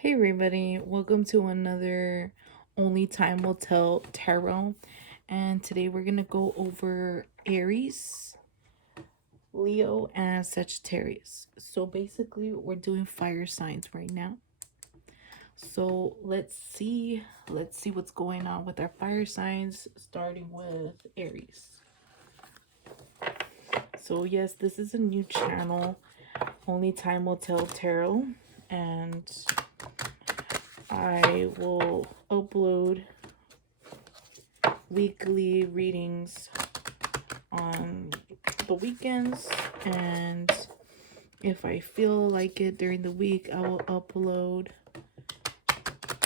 Hey everybody, welcome to another Only Time Will Tell Tarot. And today we're going to go over Aries, Leo, and Sagittarius. So basically we're doing fire signs right now. So let's see what's going on with our fire signs, starting with Aries. So yes, this is a new channel, Only Time Will Tell Tarot, and I will upload weekly readings on the weekends, and if I feel like it during the week, I will upload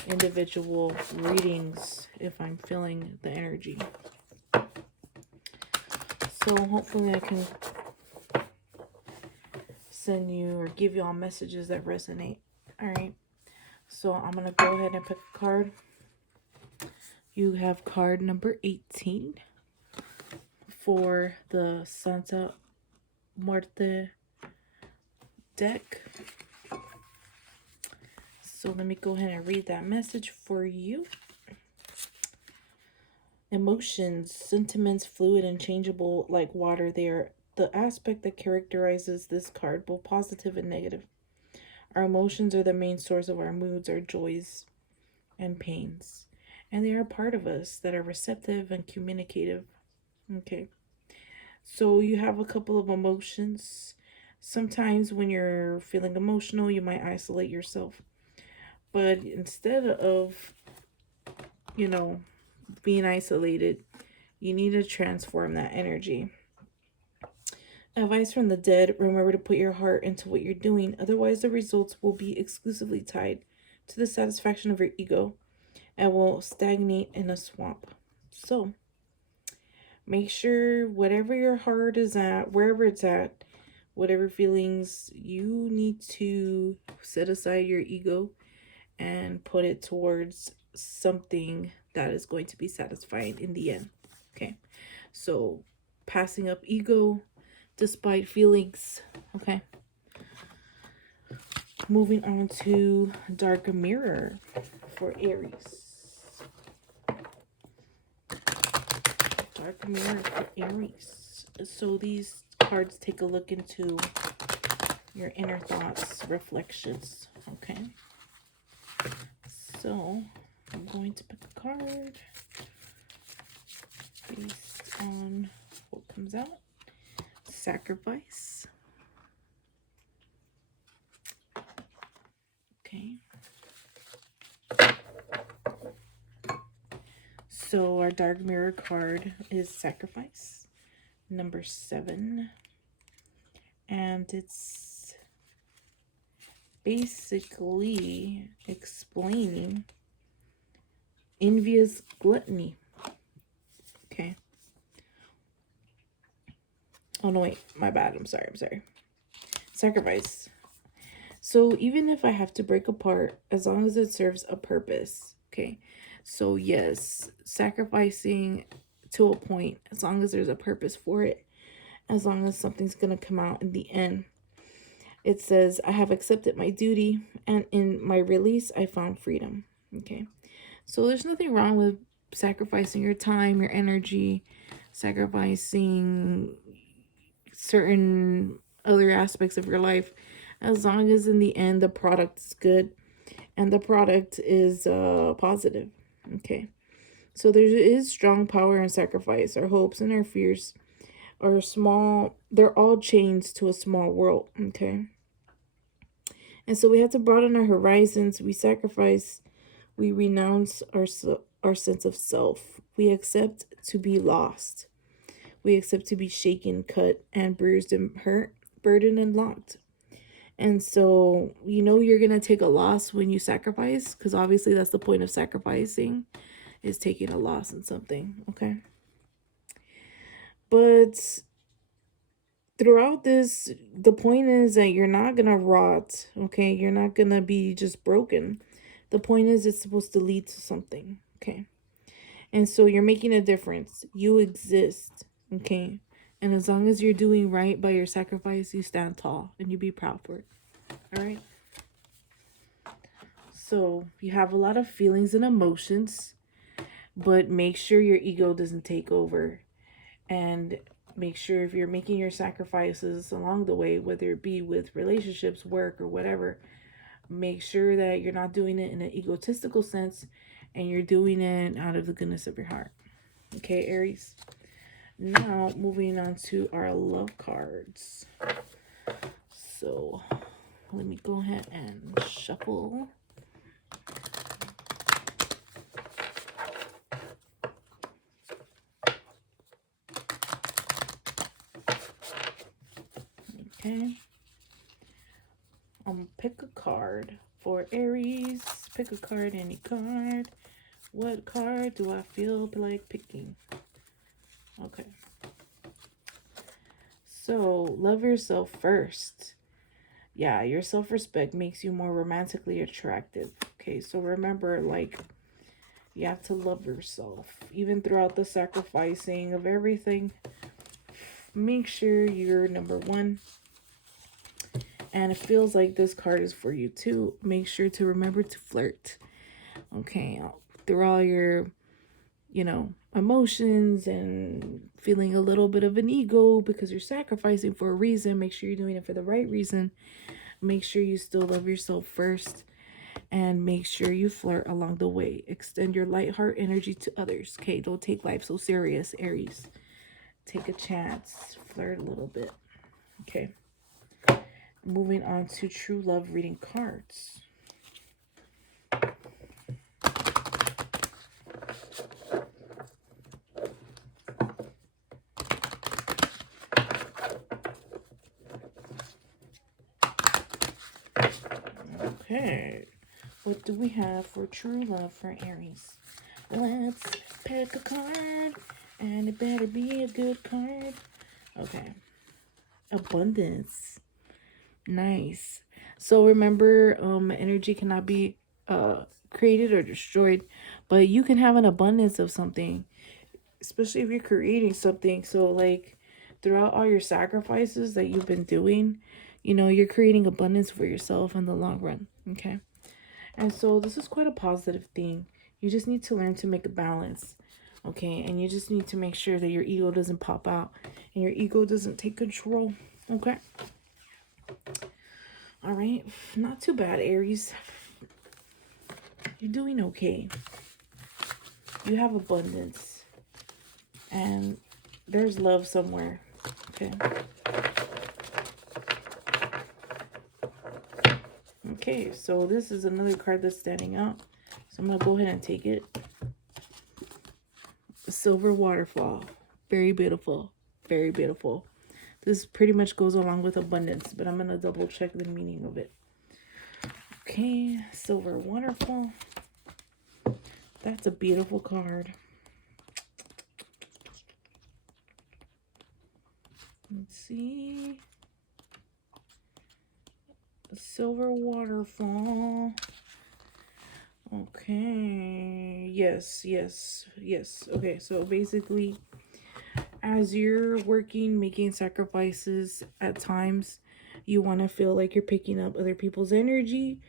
individual readings if I'm feeling the energy. So hopefully I can send you or give you all messages that resonate. All right, so I'm gonna go ahead and pick a card. You have card number 18 for the Santa Muerte deck. So let me go ahead and read that message for you. Emotions, sentiments, fluid and changeable like water. They are the aspect that characterizes this card, both positive and negative. Our emotions are the main source of our moods, our joys and pains. And they are a part of us that are receptive and communicative. Okay. So you have a couple of emotions. Sometimes when you're feeling emotional, you might isolate yourself. But instead of, being isolated, you need to transform that energy. Advice from the dead: remember to put your heart into what you're doing. Otherwise, the results will be exclusively tied to the satisfaction of your ego and will stagnate in a swamp. So, make sure whatever your heart is at, wherever it's at, whatever feelings, you need to set aside your ego and put it towards something that is going to be satisfying in the end. Okay, so passing up ego despite feelings. Okay, moving on to Dark Mirror for Aries. Dark Mirror for Aries. So these cards take a look into your inner thoughts, reflections. Okay, so I'm going to pick a card based on what comes out. Sacrifice. Okay. So our Dark Mirror card is Sacrifice, number 7. And it's basically explaining envious gluttony. Okay. Oh no, wait, my bad. I'm sorry. Sacrifice. So even if I have to break apart, as long as it serves a purpose. Okay. So yes, sacrificing to a point, as long as there's a purpose for it, as long as something's going to come out in the end. It says, I have accepted my duty, and in my release, I found freedom. Okay. So there's nothing wrong with sacrificing your time, your energy, sacrificing certain other aspects of your life, as long as in the end the product is good and the product is positive. Okay. So there is strong power in sacrifice. Our hopes and our fears are small. They're all chains to a small world. Okay. And so we have to broaden our horizons. We sacrifice. We renounce our sense of self. We accept to be lost. We accept to be shaken, cut, and bruised and hurt, burdened and locked. And so, you're going to take a loss when you sacrifice, because obviously that's the point of sacrificing, is taking a loss in something, okay? But throughout this, the point is that you're not going to rot, okay? You're not going to be just broken. The point is it's supposed to lead to something, okay? And so you're making a difference. You exist, okay? And as long as you're doing right by your sacrifice, you stand tall and you be proud for it. All right? So you have a lot of feelings and emotions, but make sure your ego doesn't take over. And make sure if you're making your sacrifices along the way, whether it be with relationships, work, or whatever, make sure that you're not doing it in an egotistical sense and you're doing it out of the goodness of your heart. Okay, Aries. Now, moving on to our love cards. So, let me go ahead and shuffle. Okay. Pick a card for Aries. Pick a card, any card. What card do I feel like picking? Okay. So, love yourself first. Yeah, your self-respect makes you more romantically attractive. Okay, so remember, like, you have to love yourself. Even throughout the sacrificing of everything, make sure you're number one. And it feels like this card is for you too. Make sure to remember to flirt. Okay, through all your, emotions and feeling a little bit of an ego because you're sacrificing for a reason. Make sure you're doing it for the right reason. Make sure you still love yourself first. And make sure you flirt along the way. Extend your light heart energy to others. Okay, don't take life so serious, Aries. Take a chance. Flirt a little bit. Okay. Moving on to true love reading cards. Okay. What do we have for true love for Aries? Let's pick a card. And it better be a good card. Okay. Abundance. Nice. So remember, energy cannot be created or destroyed, but you can have an abundance of something, especially if you're creating something. So like throughout all your sacrifices that you've been doing, you're creating abundance for yourself in the long run. Okay. And so this is quite a positive thing. You just need to learn to make a balance. Okay. And you just need to make sure that your ego doesn't pop out and your ego doesn't take control. Okay. All right. Not too bad, Aries. You're doing okay. You have abundance. And there's love somewhere. Okay. Okay, so this is another card that's standing out. So I'm going to go ahead and take it. Silver waterfall. Very beautiful. Very beautiful. This pretty much goes along with abundance, but I'm going to double check the meaning of it. Okay, silver waterfall. That's a beautiful card. Let's see. Silver waterfall. Okay. Yes. Okay, so basically, as you're working, making sacrifices at times, you want to feel like you're picking up other people's energy,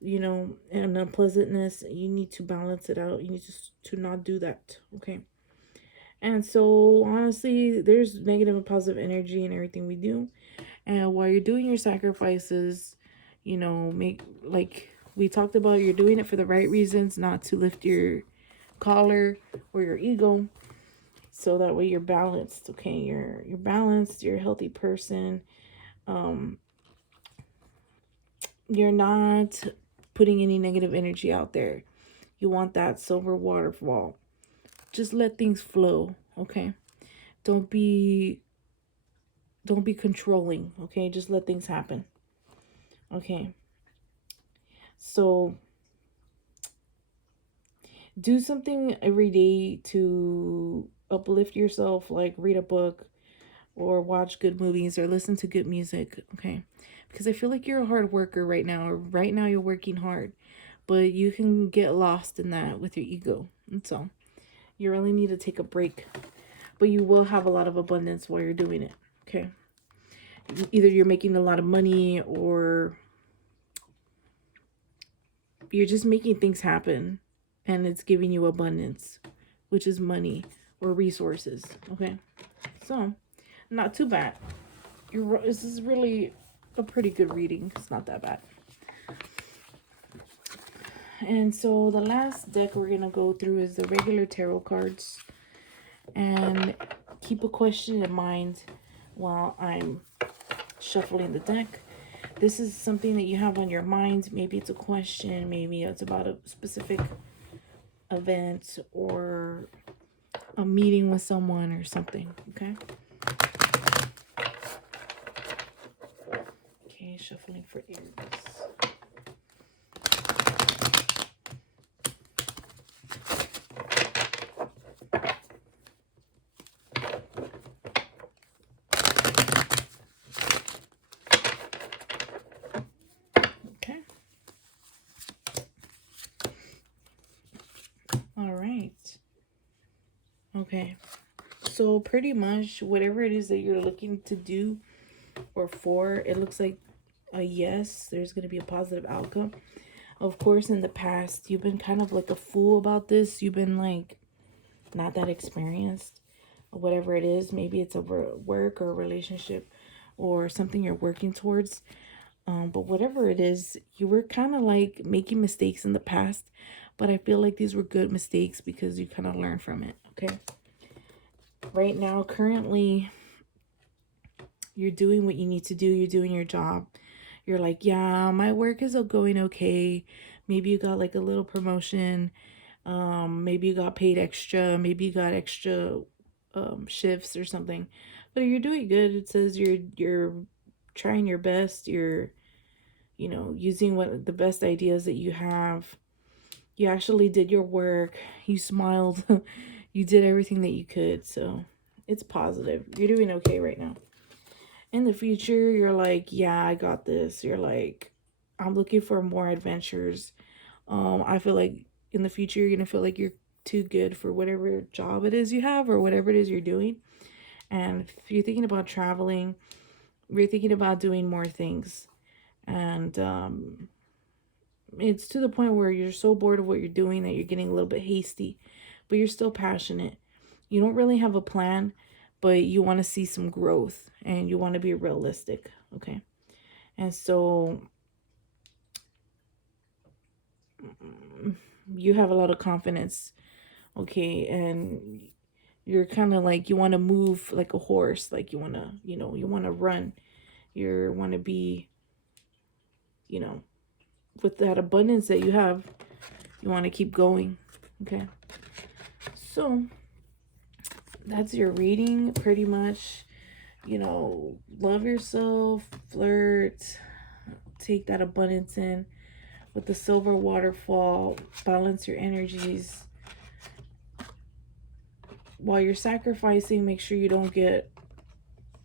and unpleasantness. You need to balance it out. You need to not do that. Okay. And so, honestly, there's negative and positive energy in everything we do. And while you're doing your sacrifices, make, like we talked about, you're doing it for the right reasons, not to lift your collar or your ego. So that way you're balanced. Okay, you're balanced, you're a healthy person. You're not putting any negative energy out there. You want that silver waterfall. Just let things flow, okay? Don't be controlling, okay? Just let things happen. Okay. So do something every day to uplift yourself, like read a book or watch good movies or listen to good music, okay? Because I feel like you're a hard worker right now. Right now you're working hard, but you can get lost in that with your ego. And so you really need to take a break, but you will have a lot of abundance while you're doing it, okay? Either you're making a lot of money or You're just making things happen, and it's giving you abundance, which is money or resources. Okay, so not too bad. This is really a pretty good reading. It's not that bad. And so the last deck we're gonna go through is the regular tarot cards, and keep a question in mind while I'm shuffling the deck. This is something that you have on your mind. Maybe it's a question, maybe it's about a specific event or a meeting with someone or something. Okay, shuffling for Aries. Okay, so pretty much whatever it is that you're looking to do or for, it looks like a yes. There's going to be a positive outcome. Of course, in the past, you've been kind of like a fool about this. You've been like not that experienced or whatever it is. Maybe it's over work or a relationship or something you're working towards. But whatever it is, you were kind of like making mistakes in the past. But I feel like these were good mistakes because you kind of learned from it. Okay. Right now, currently, you're doing what you need to do. You're doing your job. You're like, yeah, my work is going okay. Maybe you got like a little promotion. Maybe you got paid extra. Maybe you got extra shifts or something. But you're doing good. It says you're trying your best. You're, you know, using the best ideas that you have. You actually did your work. You smiled. You did everything that you could. So it's positive. You're doing okay right now. In the future, you're like, yeah, I got this. You're like, I'm looking for more adventures. I feel like in the future, you're going to feel like you're too good for whatever job it is you have or whatever it is you're doing. And if you're thinking about traveling, you're thinking about doing more things. And it's to the point where you're so bored of what you're doing that you're getting a little bit hasty, but you're still passionate. You don't really have a plan, but you want to see some growth and you want to be realistic. Okay. And so you have a lot of confidence. Okay. And you're kind of like, you want to move like a horse, like you want to, you know, you want to run, you want to be, you know, with that abundance that you have, you want to keep going. Okay. So that's your reading pretty much. You know, love yourself, flirt, take that abundance in with the silver waterfall, balance your energies. While you're sacrificing, make sure you don't get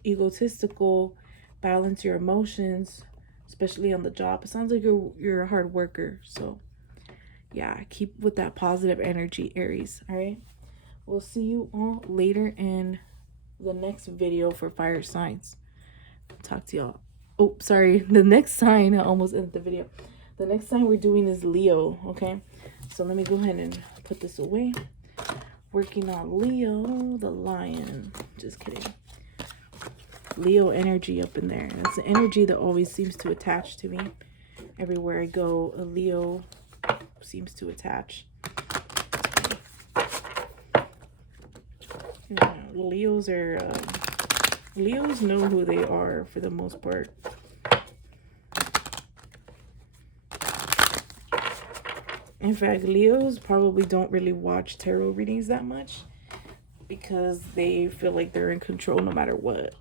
egotistical, balance your emotions, especially on the job. It sounds like you're a hard worker. So yeah, keep with that positive energy, Aries. All right. We'll see you all later in the next video for fire signs. Talk to y'all. Oh, sorry. The next sign, I almost ended the video. The next sign we're doing is Leo. Okay. So let me go ahead and put this away. Working on Leo, the lion. Just kidding. Leo energy up in there. It's the energy that always seems to attach to me. Everywhere I go, a Leo seems to attach. Leos are Leos know who they are for the most part. In fact, Leos probably don't really watch tarot readings that much because they feel like they're in control no matter what.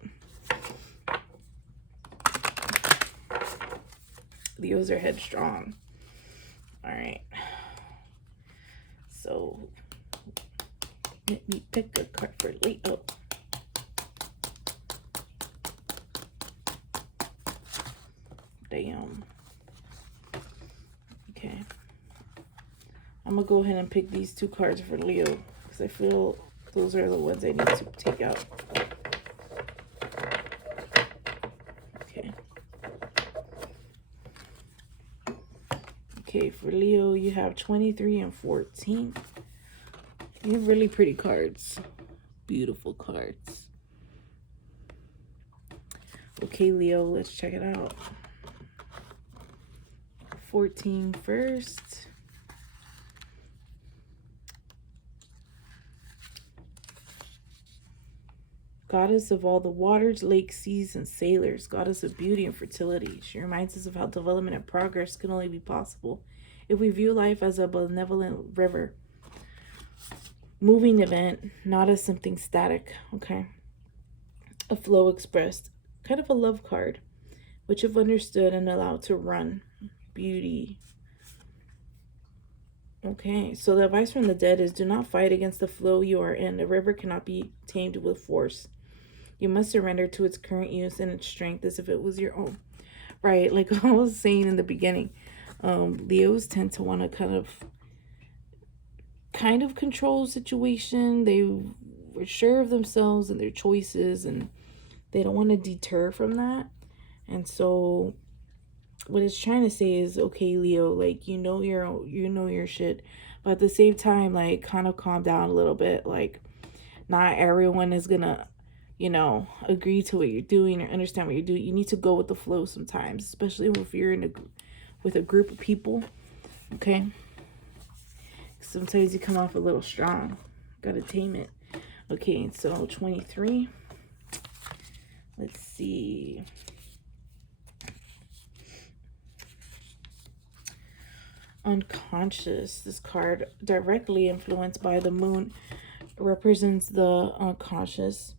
Leos are headstrong. All right. So let me pick a card for Leo. Damn. Okay. I'm going to go ahead and pick these two cards for Leo because I feel those are the ones I need to take out. Okay. Okay, for Leo, you have 23 and 14. You have really pretty cards. Beautiful cards. Okay, Leo, let's check it out. 14 first. Goddess of all the waters, lakes, seas, and sailors. Goddess of beauty and fertility. She reminds us of how development and progress can only be possible if we view life as a benevolent river. Moving event, not as something static, okay? A flow expressed. Kind of a love card, which if understood and allowed to run. Beauty. Okay, so the advice from the dead is do not fight against the flow you are in. The river cannot be tamed with force. You must surrender to its current use and its strength as if it was your own. Right, like I was saying in the beginning, Leos tend to want to kind of control situation. They were sure of themselves and their choices, and they don't want to deter from that. And so what it's trying to say is, okay, Leo, like, you know your shit, but at the same time, like, kind of calm down a little bit. Like, not everyone is gonna, you know, agree to what you're doing or understand what you're doing. You need to go with the flow sometimes, especially if you're with a group of people. Okay, sometimes you come off a little strong. Gotta tame it. Okay, so 23. Let's see. Unconscious. This card, directly influenced by the moon, represents the unconscious,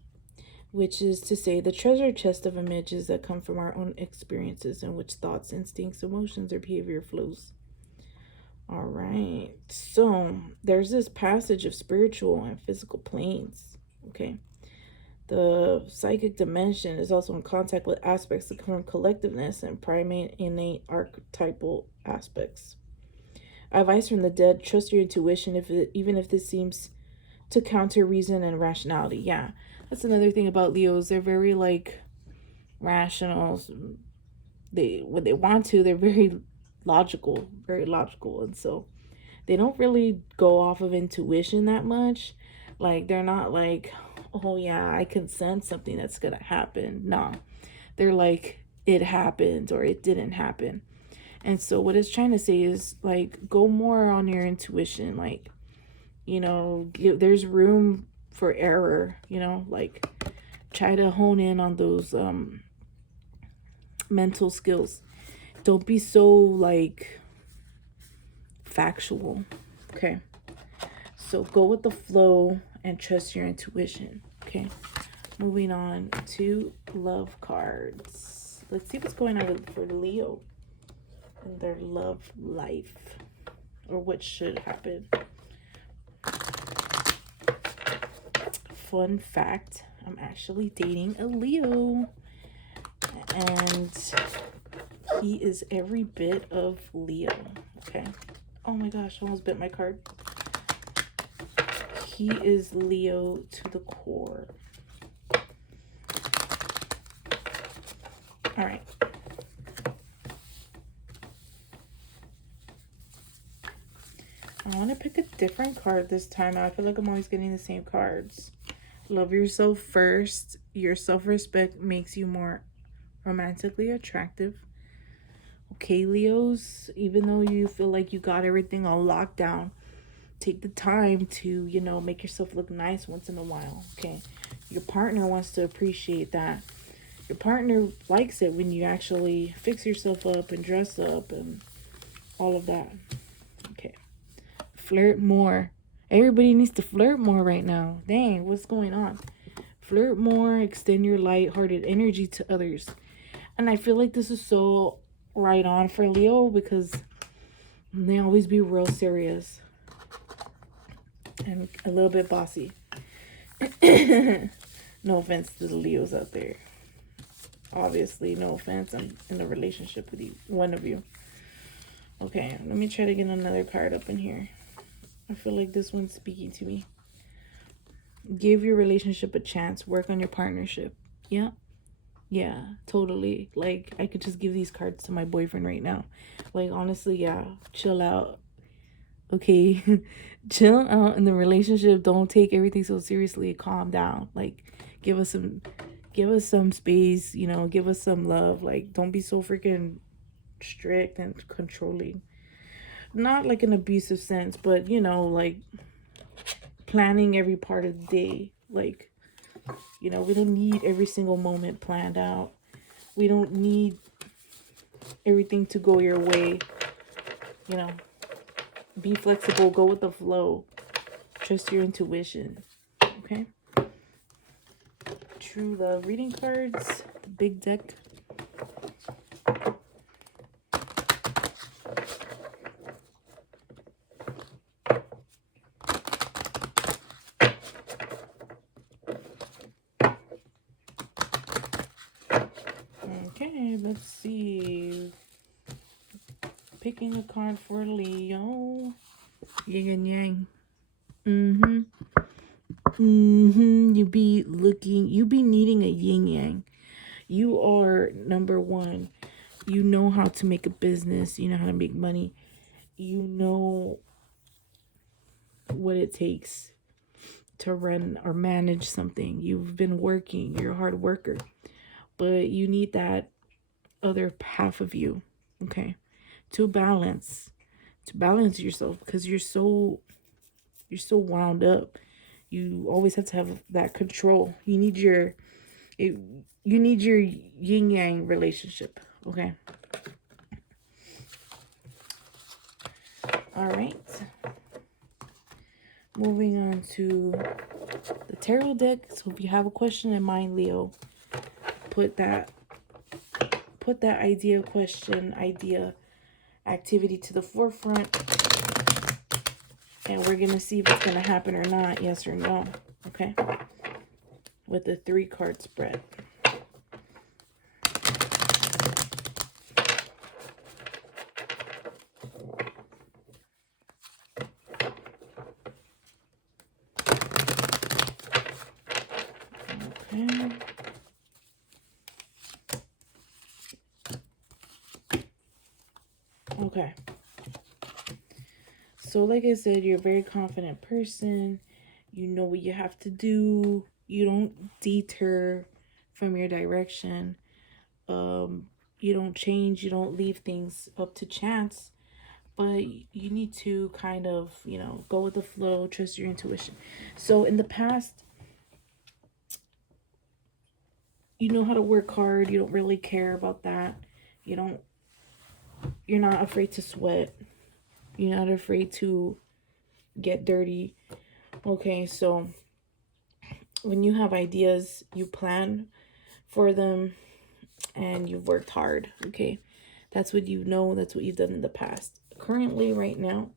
which is to say the treasure chest of images that come from our own experiences, in which thoughts, instincts, emotions, or behavior flows. All right, so there's this passage of spiritual and physical planes. Okay, the psychic dimension is also in contact with aspects that come from collectiveness and primate innate archetypal aspects. Advice from the dead: trust your intuition, even if this seems to counter reason and rationality. Yeah, that's another thing about Leos. They're very like rational. When they want to, they're very logical, and so they don't really go off of intuition that much. Like, they're not like, oh yeah, I can sense something that's gonna happen. No, they're like, it happened or it didn't happen. And so what it's trying to say is, like, go more on your intuition. Like, you know, there's room for error, you know, like, try to hone in on those mental skills. Don't be so, like, factual. Okay, so go with the flow and trust your intuition. Okay, moving on to love cards. Let's see what's going on for Leo in their love life, or what should happen. Fun fact, I'm actually dating a Leo, and he is every bit of Leo. Okay, oh my gosh, I almost bit my card. He is Leo to the core. All right. I want to pick a different card this time. I feel like I'm always getting the same cards. Love yourself first. Your self-respect makes you more romantically attractive. Okay, Leos, even though you feel like you got everything all locked down, take the time to, you know, make yourself look nice once in a while. Okay, your partner wants to appreciate that. Your partner likes it when you actually fix yourself up and dress up and all of that. Okay, flirt more. Everybody needs to flirt more right now. Dang, what's going on? Flirt more, extend your light-hearted energy to others. And I feel like this is so right on for Leo, because they always be real serious and a little bit bossy. No offense to the Leos out there. Obviously, no offense. I'm in a relationship with one of you. Okay, let me try to get another card up in here. I feel like this one's speaking to me. Give your relationship a chance. Work on your partnership. Yeah. Yeah, totally. Like, I could just give these cards to my boyfriend right now. Like, honestly, yeah, chill out. Okay, chill out in the relationship. Don't take everything so seriously. Calm down. Like, give us some, give us some space. You know, give us some love. Like, don't be so freaking strict and controlling. Not like an abusive sense, but you know, like planning every part of the day. Like, you know, we don't need every single moment planned out. We don't need everything to go your way. You know, be flexible, go with the flow, trust your intuition. Okay. True love reading cards, the big deck. Okay, let's see. Picking a card for Leo. Yin and yang. You be needing a yin yang. You are number one. You know how to make a business. You know how to make money. You know what it takes to run or manage something. You've been working. You're a hard worker. But you need that other half of you, okay? To balance yourself, because you're so wound up. You always have to have that control. You need your yin yang relationship, okay? All right. Moving on to the tarot deck. So if you have a question in mind, Leo, put that idea, question, idea, activity to the forefront, and we're gonna see if it's gonna happen or not, yes or no. Okay, with the 3-card spread. Okay. Okay. So like I said, you're a very confident person. You know what you have to do. You don't deter from your direction. You don't change. You don't leave things up to chance. But you need to kind of, you know, go with the flow, trust your intuition. So in the past, you know how to work hard. You don't really care about that. You're not afraid to sweat. You're not afraid to get dirty. Okay, so when you have ideas, you plan for them and you've worked hard. Okay, that's what you know. That's what you've done in the past. Currently, right now,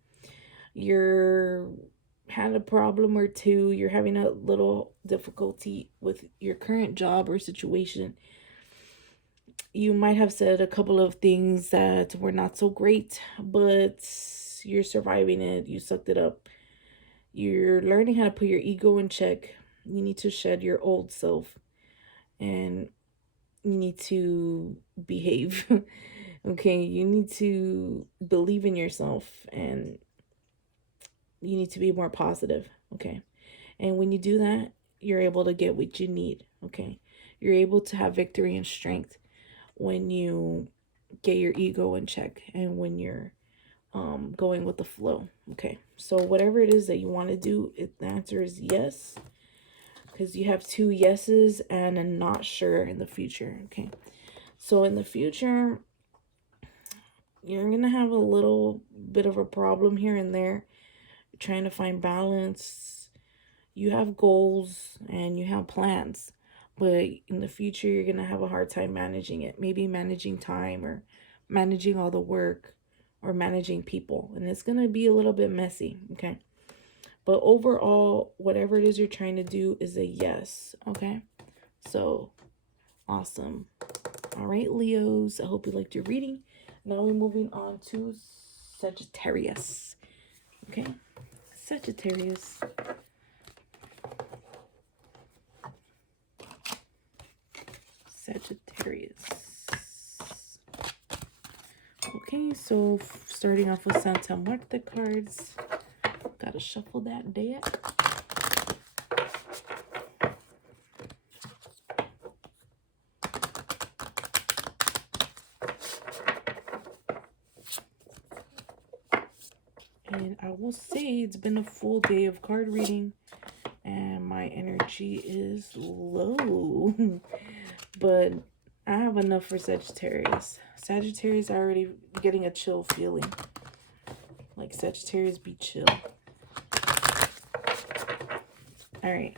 you're had a problem or two. You're having a little difficulty with your current job or situation. You might have said a couple of things that were not so great, but you're surviving it. You sucked it up. You're learning how to put your ego in check. You need to shed your old self and you need to behave. Okay, you need to believe in yourself and you need to be more positive. Okay, and when you do that, you're able to get what you need. Okay, you're able to have victory and strength when you get your ego in check and when you're going with the flow. Okay, so whatever it is that you want to do, the answer is yes, because you have 2 yeses and a not sure in the future. Okay, so in the future, you're gonna have a little bit of a problem here and there, trying to find balance. You have goals and you have plans, but in the future you're gonna have a hard time managing it. Maybe managing time or managing all the work or managing people, and it's gonna be a little bit messy. Okay, but overall, whatever it is you're trying to do is a yes. Okay, so awesome. All right, Leos, I hope you liked your reading. Now we're moving on to Sagittarius. Okay, Sagittarius. Sagittarius. Okay, so starting off with Santa Muerte cards. Gotta shuffle that deck. And I will say it's been a full day of card reading and my energy is low. But I have enough for Sagittarius. Sagittarius already getting a chill feeling. Like Sagittarius be chill. Alright.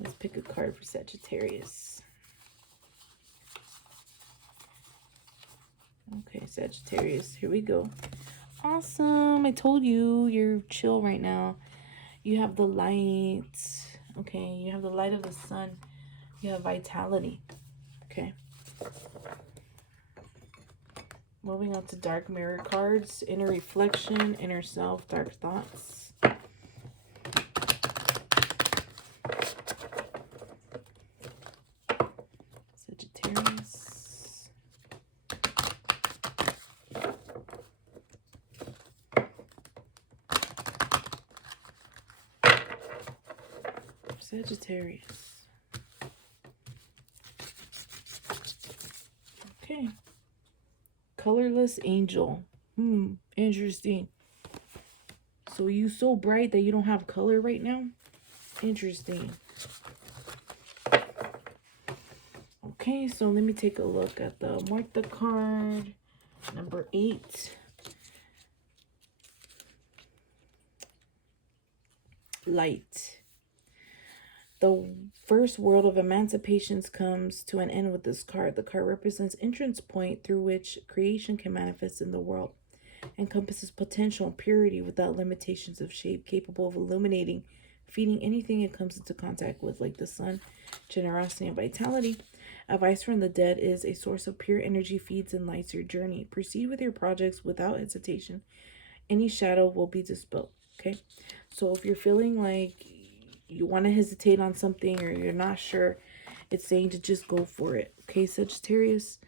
Let's pick a card for Sagittarius. Okay, Sagittarius. Here we go. Awesome. I told you you're chill right now. You have the light. Okay, you have the light of the sun. You have vitality. Okay. Moving on to dark mirror cards. Inner reflection, inner self, dark thoughts. Sagittarius. Sagittarius. Okay. Colorless angel. Interesting. So you so bright that you don't have color right now? Interesting. Okay, so let me take a look at the Muerte card. Number 8. Light. The first world of emancipations comes to an end with this card. The card represents entrance point through which creation can manifest in the world. Encompasses potential and purity without limitations of shape, capable of illuminating, feeding anything it comes into contact with, like the sun, generosity, and vitality. Advice from the dead is a source of pure energy, feeds and lights your journey. Proceed with your projects without hesitation. Any shadow will be dispelled. Okay, so if you're feeling like you want to hesitate on something or you're not sure, it's saying to just go for it. Okay, Sagittarius,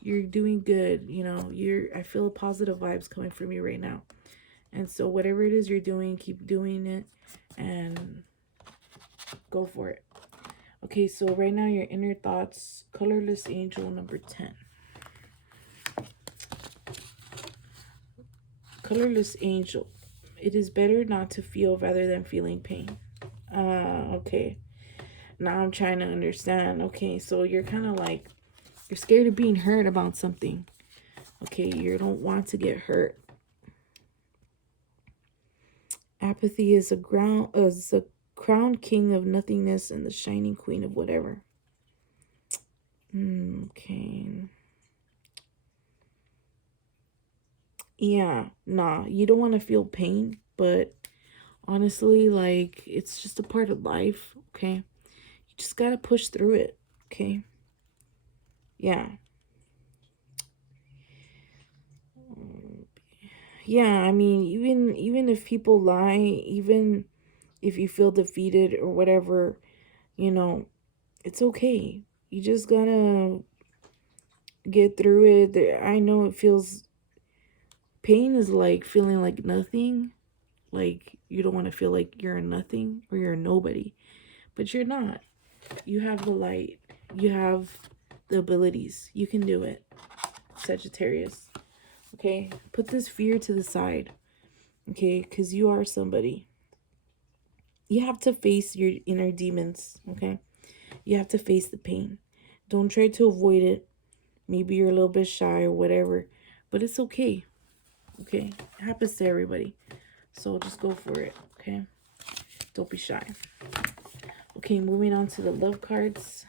you're doing good. You know, I feel positive vibes coming from you right now. And so whatever it is you're doing, keep doing it and go for it. Okay, so right now your inner thoughts, colorless angel number 10. Colorless angel. It is better not to feel rather than feeling pain. Okay. Now I'm trying to understand. Okay, so you're kind of like, you're scared of being hurt about something. Okay, you don't want to get hurt. Apathy is a crowned king of nothingness and the shining queen of whatever. Okay. Yeah, nah, you don't want to feel pain, but honestly, like, it's just a part of life, okay? You just got to push through it, okay? Yeah. Yeah, I mean, even if people lie, even if you feel defeated or whatever, you know, it's okay. You just gotta get through it. I know it feels, pain is like feeling like nothing. Like you don't want to feel like you're a nothing or you're a nobody. But you're not. You have the light. You have the abilities. You can do it, Sagittarius. Okay? Put this fear to the side. Okay? Because you are somebody. You have to face your inner demons. Okay? You have to face the pain. Don't try to avoid it. Maybe you're a little bit shy or whatever. But it's okay. Okay? It happens to everybody. So just go for it. Okay? Don't be shy. Okay, moving on to the love cards.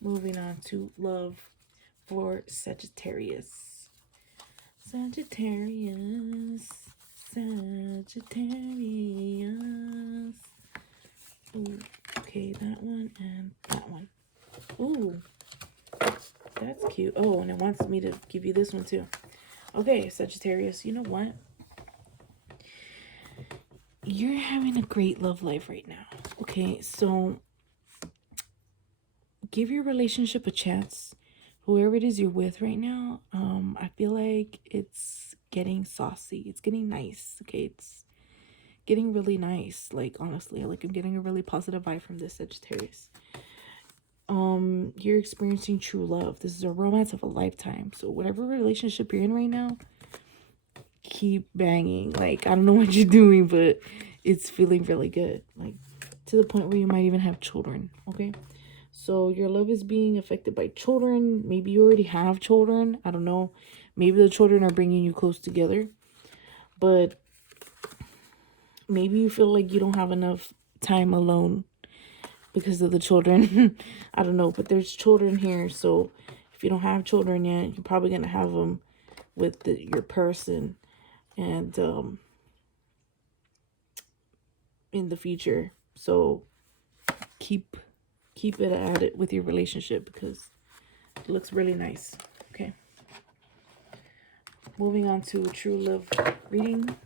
Moving on to love for Sagittarius. Sagittarius. Sagittarius. Ooh, okay, that one and that one. Ooh, that's cute. Oh, and it wants me to give you this one too. Okay, Sagittarius, you know what? You're having a great love life right now. Okay, so give your relationship a chance. Whoever it is you're with right now, I feel like it's getting saucy. It's getting nice. Okay, it's getting really nice. Like, honestly, like, I'm getting a really positive vibe from this, Sagittarius. You're experiencing true love. This is a romance of a lifetime. So whatever relationship you're in right now, keep banging. Like, I don't know what you're doing, but it's feeling really good. Like, to the point where you might even have children. Okay, so your love is being affected by children. Maybe you already have children. I don't know. Maybe the children are bringing you close together. But maybe you feel like you don't have enough time alone because of the children. I don't know. But there's children here. So if you don't have children yet, you're probably going to have them with your person. And in the future. So keep it at it with your relationship because it looks really nice. Okay, moving on to true love reading.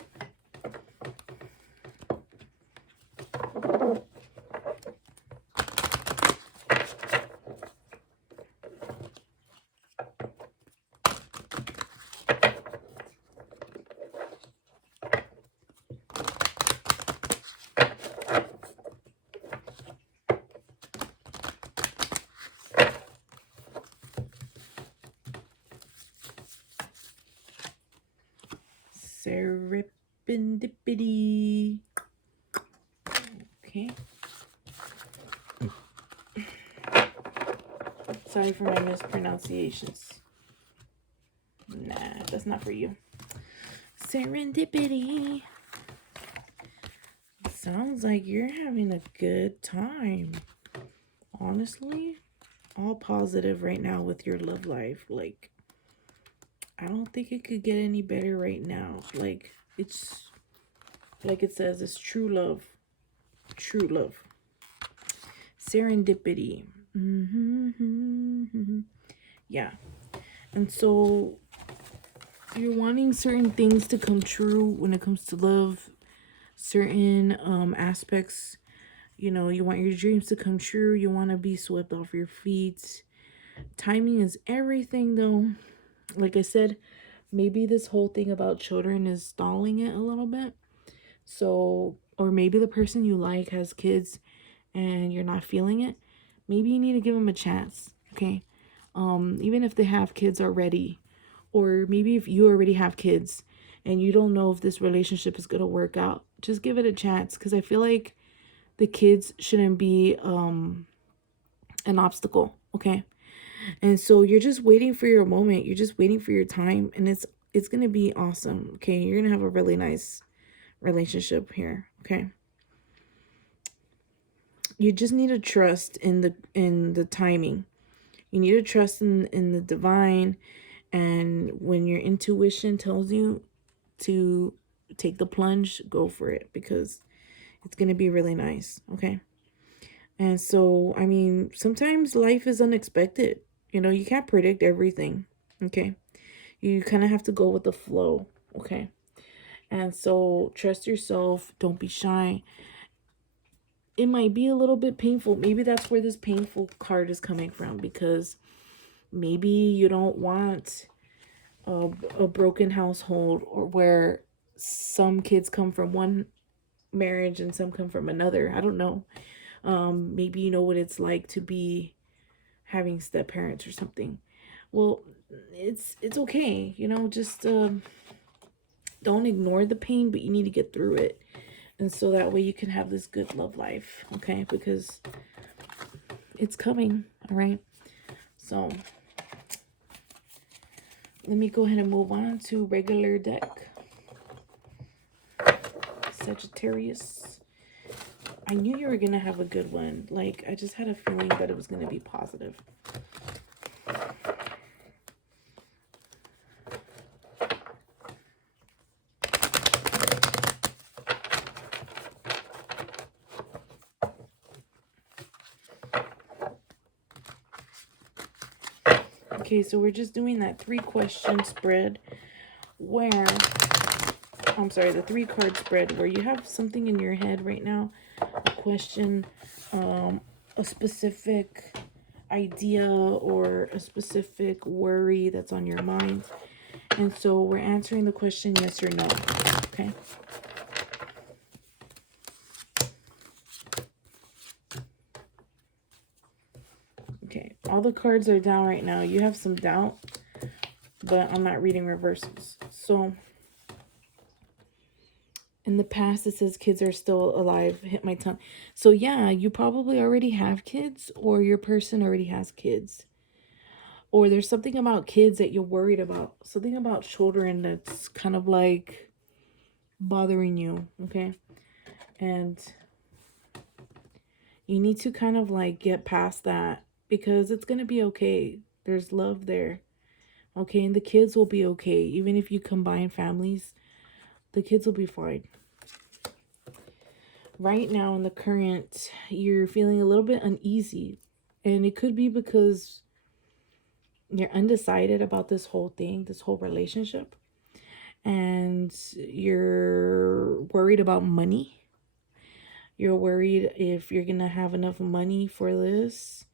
Serendipity. Okay. Sorry for my mispronunciations. Nah, that's not for you. Serendipity. Sounds like you're having a good time. Honestly, all positive right now with your love life. Like, I don't think it could get any better right now. Like, it's like it says, it's true love. True love. Serendipity. Yeah. And so you're wanting certain things to come true when it comes to love. Certain aspects. You know, you want your dreams to come true. You want to be swept off your feet. Timing is everything, though. Like I said, maybe this whole thing about children is stalling it a little bit. So, or maybe the person you like has kids and you're not feeling it. Maybe you need to give them a chance, okay? Even if they have kids already, or maybe if you already have kids and you don't know if this relationship is going to work out, just give it a chance, because I feel like the kids shouldn't be an obstacle, okay? And so you're just waiting for your moment. You're just waiting for your time, and it's going to be awesome, okay? You're going to have a really nice relationship here, okay? You just need to trust in the timing. You need to trust in the divine, and when your intuition tells you to take the plunge, go for it, because it's going to be really nice, okay? And so, I mean, sometimes life is unexpected. You know, you can't predict everything, okay? You kind of have to go with the flow, okay? And so trust yourself. Don't be shy. It might be a little bit painful. Maybe that's where this painful card is coming from, because maybe you don't want a broken household, or where some kids come from one marriage and some come from another. I don't know. Maybe you know what it's like to be having step parents or something. Well, it's okay, you know, just don't ignore the pain, but you need to get through it. And so that way you can have this good love life, okay? Because it's coming, all right? So let me go ahead and move on to regular deck. Sagittarius. I knew you were going to have a good one. Like, I just had a feeling that it was going to be positive. Okay, so we're just doing that 3-question spread where, I'm sorry, the 3-card spread where you have something in your head right now, a question, a specific idea or a specific worry that's on your mind. And so we're answering the question yes or no. Okay. Okay, all the cards are down right now. You have some doubt, but I'm not reading reversals. So in the past, it says kids are still alive. Hit my tongue. So yeah, you probably already have kids, or your person already has kids. Or there's something about kids that you're worried about. Something about children that's kind of like bothering you, okay? And you need to kind of like get past that because it's going to be okay. There's love there, okay? And the kids will be okay. Even if you combine families, the kids will be fine. Right now in the current, you're feeling a little bit uneasy. And it could be because you're undecided about this whole thing, this whole relationship. And you're worried about money. You're worried if you're going to have enough money for this.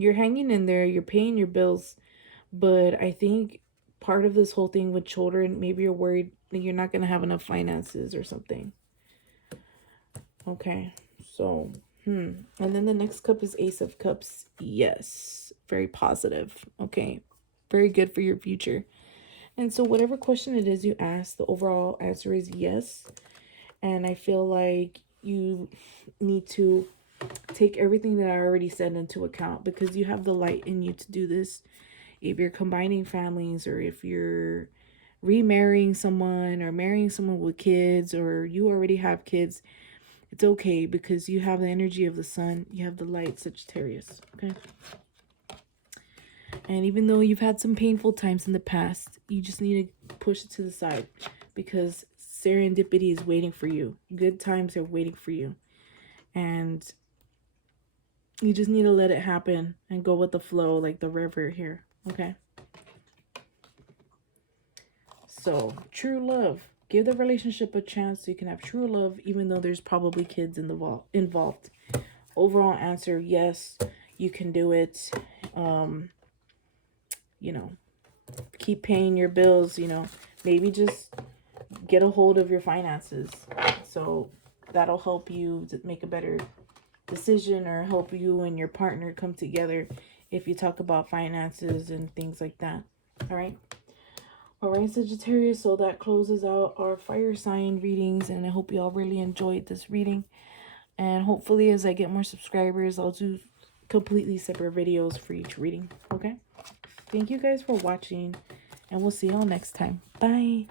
You're hanging in there. You're paying your bills. But I think part of this whole thing with children, maybe you're worried that you're not going to have enough finances or something. Okay, so, And then the next cup is Ace of Cups. Yes, very positive. Okay, very good for your future. And so whatever question it is you ask, the overall answer is yes. And I feel like you need to take everything that I already said into account because you have the light in you to do this. If you're combining families, or if you're remarrying someone or marrying someone with kids, or you already have kids, it's okay because you have the energy of the sun. You have the light, Sagittarius. Okay. And even though you've had some painful times in the past, you just need to push it to the side because serendipity is waiting for you. Good times are waiting for you. And you just need to let it happen and go with the flow like the river here. Okay. So, true love. Give the relationship a chance so you can have true love, even though there's probably kids involved. Overall answer, yes, you can do it. You know, keep paying your bills, maybe just get a hold of your finances. So that'll help you to make a better decision or help you and your partner come together if you talk about finances and things like that. All right. All right, Sagittarius, so that closes out our fire sign readings, and I hope you all really enjoyed this reading. And hopefully as I get more subscribers, I'll do completely separate videos for each reading, okay? Thank you guys for watching, and we'll see y'all next time. Bye.